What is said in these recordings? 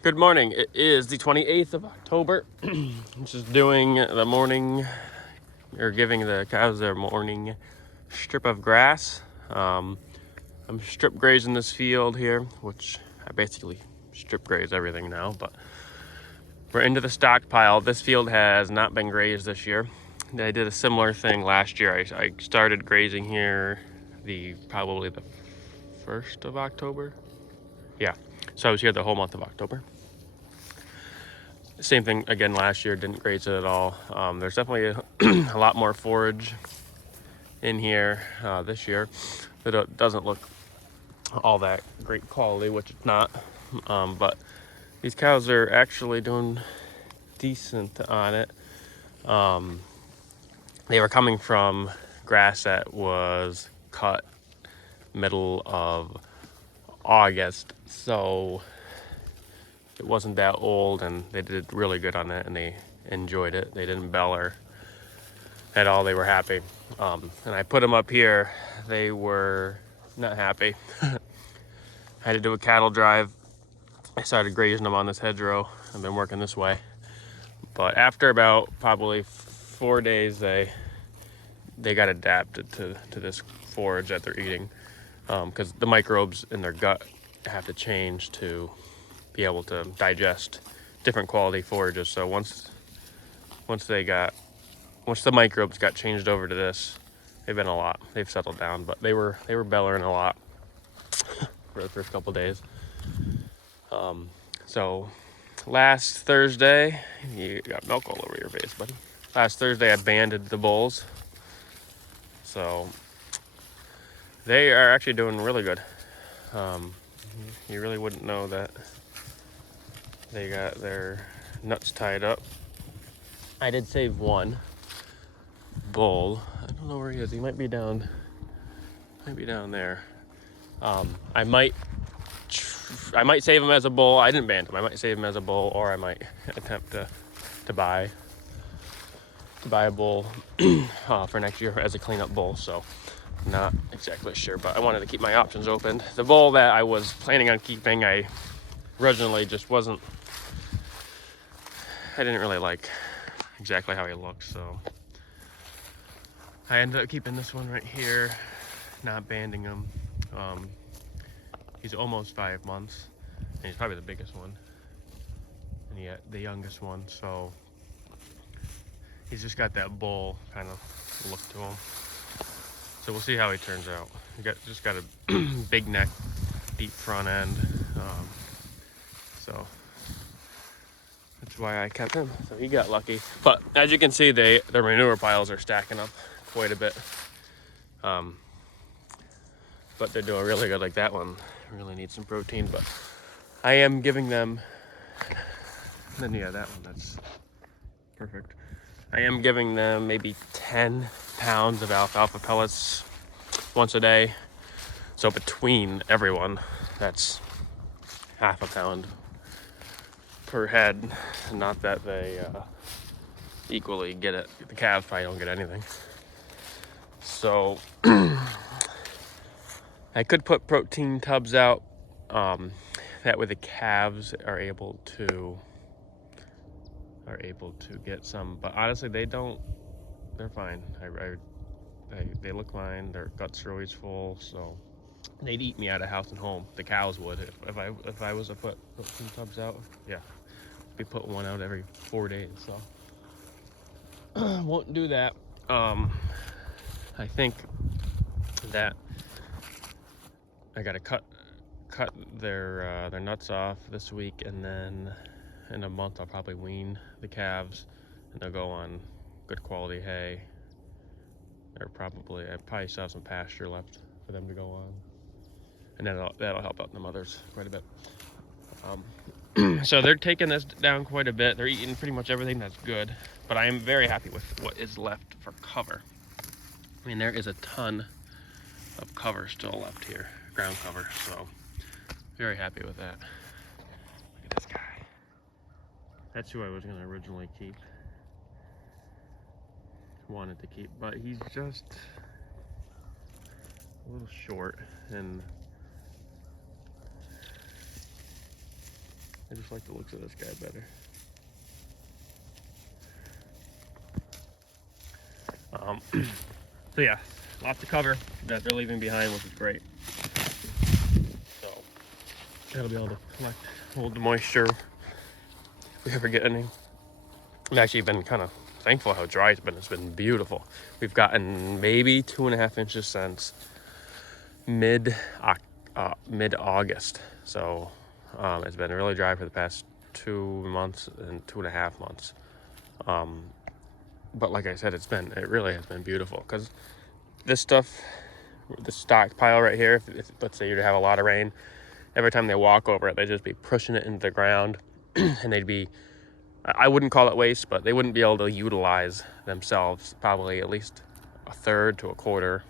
Good morning. It is the 28th of October. Just doing the morning, or giving the cows their morning strip of grass. I'm strip grazing this field here, which I basically strip graze everything now, but we're into the stockpile. This field has not been grazed this year. I did a similar thing last year. I started grazing here probably the 1st of October. Yeah, so I was here the whole month of October. Same thing again last year, didn't graze it at all. There's definitely a lot more forage in here this year. It doesn't look all that great quality, which it's not. But these cows are actually doing decent on it. They were coming from grass that was cut middle of August, so it wasn't that old, and they did really good on it, and they enjoyed it. They didn't beller at all. They were happy. And I put them up here. They were not happy. I had to do a cattle drive. I started grazing them on this hedgerow. I've been working this way. But after about probably 4 days, they got adapted to this forage that they're eating. Because the microbes in their gut have to change to be able to digest different quality forages. So once the microbes got changed over to this, they've settled down, but they were bellering a lot for the first couple days. So last Thursday, you got milk all over your face, buddy. Last Thursday I banded the bulls, so they are actually doing really good. You really wouldn't know that they got their nuts tied up. I did save one bull. I don't know where he is. He might be down there. I might save him as a bull. I didn't band him. I might save him as a bull, or I might attempt to buy a bull for next year as a cleanup bull. So not exactly sure, but I wanted to keep my options open. The bull that I was planning on keeping, I originally just wasn't. I didn't really like exactly how he looked, so I ended up keeping this one right here, not banding him. He's almost 5 months, and he's probably the biggest one, and yet the youngest one, so he's just got that bull kind of look to him. So we'll see how he turns out. He just got a big neck, deep front end, so that's why I kept him. So he got lucky. But as you can see, the manure piles are stacking up quite a bit. But they're doing really good. Like that one really needs some protein, but I am giving them, then yeah, that one, that's perfect. I am giving them maybe 10 pounds of alfalfa pellets once a day. So between everyone, that's half a pound per head. Not that they equally get it. The calves probably don't get anything. So I could put protein tubs out. That way the calves are able to get some. But honestly, they don't. They're fine. They look fine. Their guts are always full, so they'd eat me out of house and home. The cows would if I was to put protein tubs out. Yeah, be putting one out every 4 days. So won't do that. I think that I gotta cut their nuts off this week, and then in a month I'll probably wean the calves, and they'll go on good quality hay. I probably still have some pasture left for them to go on, and that'll help out the mothers quite a bit. So they're taking this down quite a bit. They're eating pretty much everything that's good, but I am very happy with what is left for cover. I mean, there is a ton of cover still left here, ground cover, so very happy with that. Look at this guy. That's who I was gonna originally wanted to keep, but he's just a little short, and I just like the looks of this guy better. So yeah, lots to cover that they're leaving behind, which is great. So that'll be able to hold the moisture if we ever get any. I've actually been kind of thankful how dry it's been. It's been beautiful. We've gotten maybe 2.5 inches since mid-August. So it's been really dry for the past 2 months and 2.5 months. But like I said, it really has been beautiful, because this stuff, the stockpile right here, if let's say you have a lot of rain, every time they walk over it, they'd just be pushing it into the ground, and I wouldn't call it waste, but they wouldn't be able to utilize themselves probably at least a third to a quarter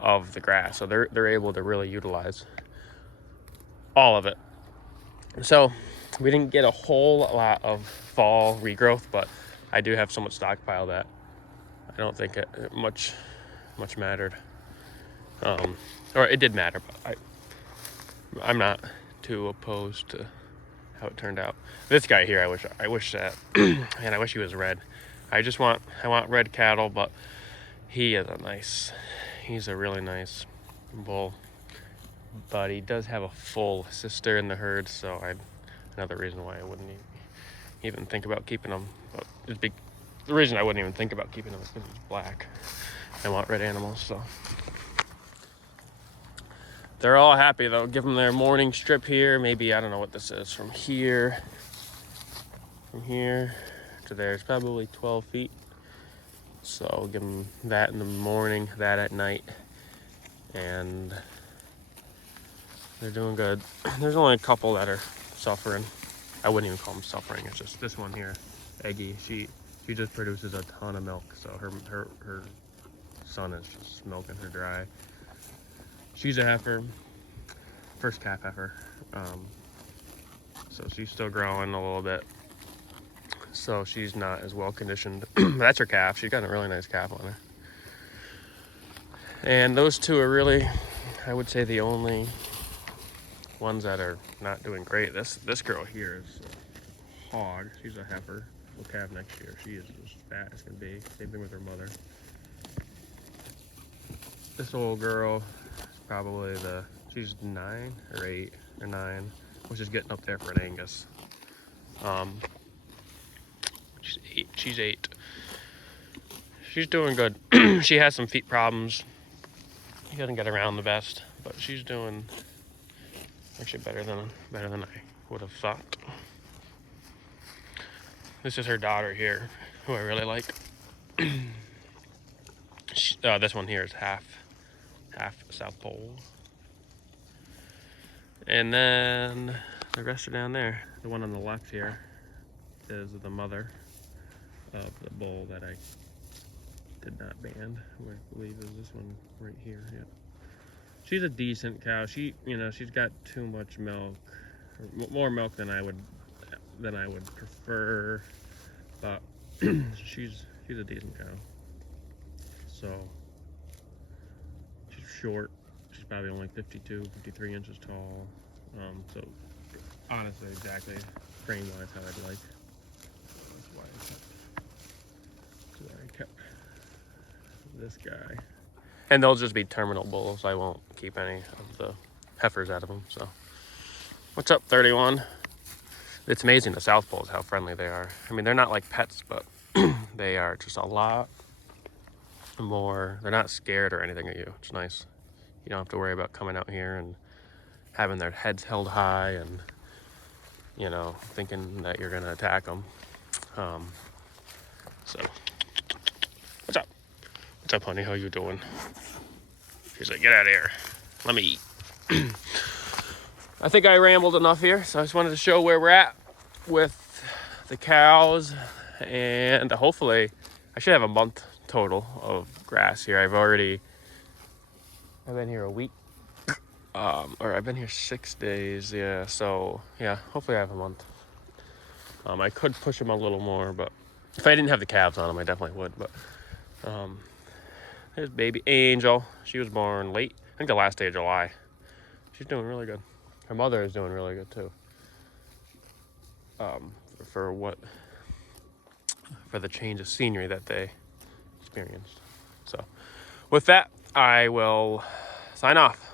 of the grass. So they're able to really utilize all of it. So we didn't get a whole lot of fall regrowth, but I do have so much stockpile that I don't think it much mattered. Or it did matter, but I'm not too opposed to how it turned out. This guy here, I wish that, and I wish he was red. I want red cattle, but he's a really nice bull. But he does have a full sister in the herd, so another reason why I wouldn't even think about keeping him. But the reason I wouldn't even think about keeping him is because he's black. I want red animals, so. They're all happy though. Give them their morning strip here. Maybe, I don't know what this is, from here to there. It's probably 12 feet. So I'll give them that in the morning, that at night. And they're doing good. There's only a couple that are suffering. I wouldn't even call them suffering. It's just this one here, Eggy. She just produces a ton of milk. So her son is just milking her dry. She's a heifer, first calf heifer. So she's still growing a little bit. So she's not as well conditioned. That's her calf. She's got a really nice calf on her. And those two are really, I would say, the only ones that are not doing great. This girl here is a hog. She's a heifer. We'll calve next year. She is as fat as can be. Same thing with her mother. This old girl is probably she's 9 or 8 or 9, which is getting up there for an Angus. She's 8. She's doing good. She has some feet problems. She doesn't get around the best, but she's doing actually better than I would have thought. This is her daughter here, who I really like. This one here is half South Pole. And then the rest are down there. The one on the left here is the mother of the bull that I did not band. I believe is this one right here. Yeah. She's a decent cow. She's got too much milk, more milk than I would prefer, but she's a decent cow. So she's short. She's probably only 52, 53 inches tall. So honestly, exactly frame-wise how I'd like. That's why I kept this guy. And they'll just be terminal bulls. I won't keep any of the heifers out of them. So, what's up, 31? It's amazing the South Poles, how friendly they are. I mean, they're not like pets, but they are just a lot more. They're not scared or anything of you. It's nice. You don't have to worry about coming out here and having their heads held high and, thinking that you're going to attack them. So, what's up? What's up, honey? How you doing? She's like, get out of here. Let me eat. I think I rambled enough here, so I just wanted to show where we're at with the cows. And hopefully, I should have a month total of grass here. I've been here a week. Or I've been here 6 days, yeah. So, yeah, hopefully I have a month. I could push them a little more, but if I didn't have the calves on them, I definitely would. But there's baby Angel. She was born I think the last day of July. She's doing really good. Her mother is doing really good too. for the change of scenery that they experienced. So with that, I will sign off.